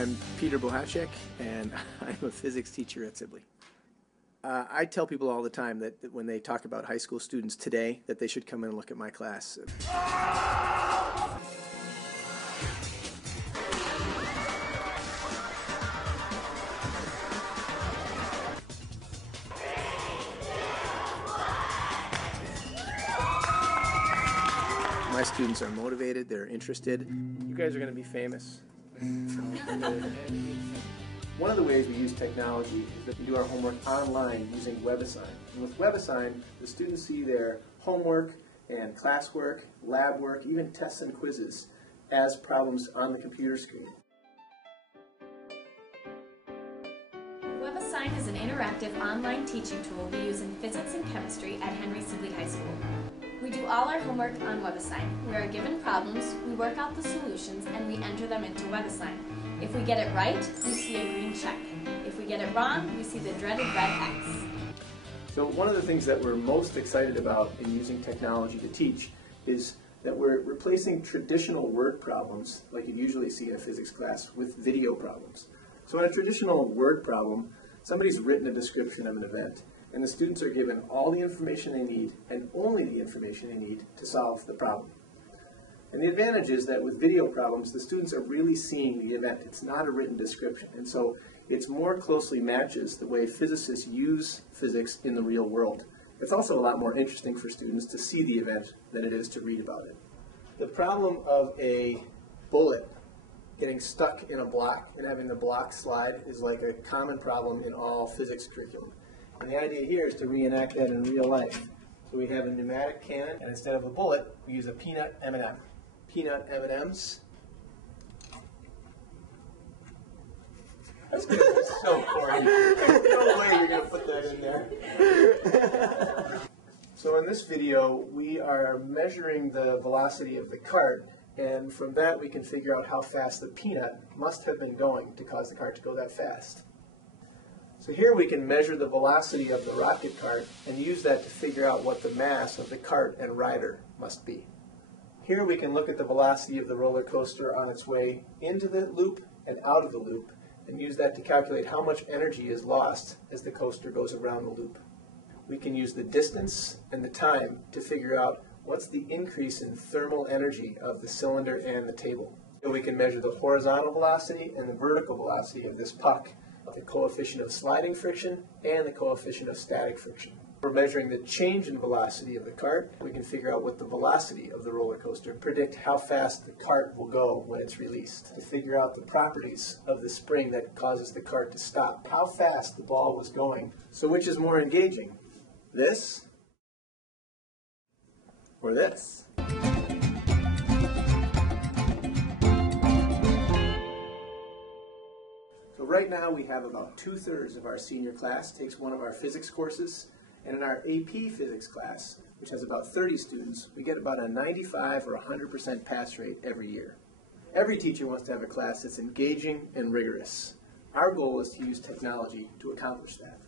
I'm Peter Bohacek, and I'm a physics teacher at Sibley. I tell people all the time that when they talk about high school students today, that they should come in and look at my class. My students are motivated, they're interested. You guys are going to be famous. One of the ways we use technology is that we do our homework online using WebAssign. And with WebAssign, the students see their homework and classwork, lab work, even tests and quizzes as problems on the computer screen. WebAssign is an interactive online teaching tool we use in physics and chemistry at Henry Sibley High School. We do all our homework on WebAssign. We are given problems, we work out the solutions, and we enter them into WebAssign. If we get it right, we see a green check. If we get it wrong, we see the dreaded red X. So one of the things that we're most excited about in using technology to teach is that we're replacing traditional word problems, like you usually see in a physics class, with video problems. So in a traditional word problem, somebody's written a description of an event, and the students are given all the information they need, and only the information they need, to solve the problem. And the advantage is that with video problems, the students are really seeing the event. It's not a written description, and so it more closely matches the way physicists use physics in the real world. It's also a lot more interesting for students to see the event than it is to read about it. The problem of a bullet getting stuck in a block and having the block slide is like a common problem in all physics curriculum. And the idea here is to reenact that in real life. So we have a pneumatic cannon, and instead of a bullet, we use a peanut M&M. Peanut M&Ms. That's good. That's so corny. No way you're going to put that in there. So in this video, we are measuring the velocity of the cart, and from that we can figure out how fast the peanut must have been going to cause the cart to go that fast. So here we can measure the velocity of the rocket cart and use that to figure out what the mass of the cart and rider must be. Here we can look at the velocity of the roller coaster on its way into the loop and out of the loop and use that to calculate how much energy is lost as the coaster goes around the loop. We can use the distance and the time to figure out what's the increase in thermal energy of the cylinder and the table. So we can measure the horizontal velocity and the vertical velocity of this puck, the coefficient of sliding friction and the coefficient of static friction. We're measuring the change in velocity of the cart. We can figure out what the velocity of the roller coaster and predict how fast the cart will go when it's released. To figure out the properties of the spring that causes the cart to stop, how fast the ball was going. So which is more engaging, this or this? So right now we have about 2/3 of our senior class takes one of our physics courses, and in our AP physics class, which has about 30 students, we get about a 95 or 100% pass rate every year. Every teacher wants to have a class that's engaging and rigorous. Our goal is to use technology to accomplish that.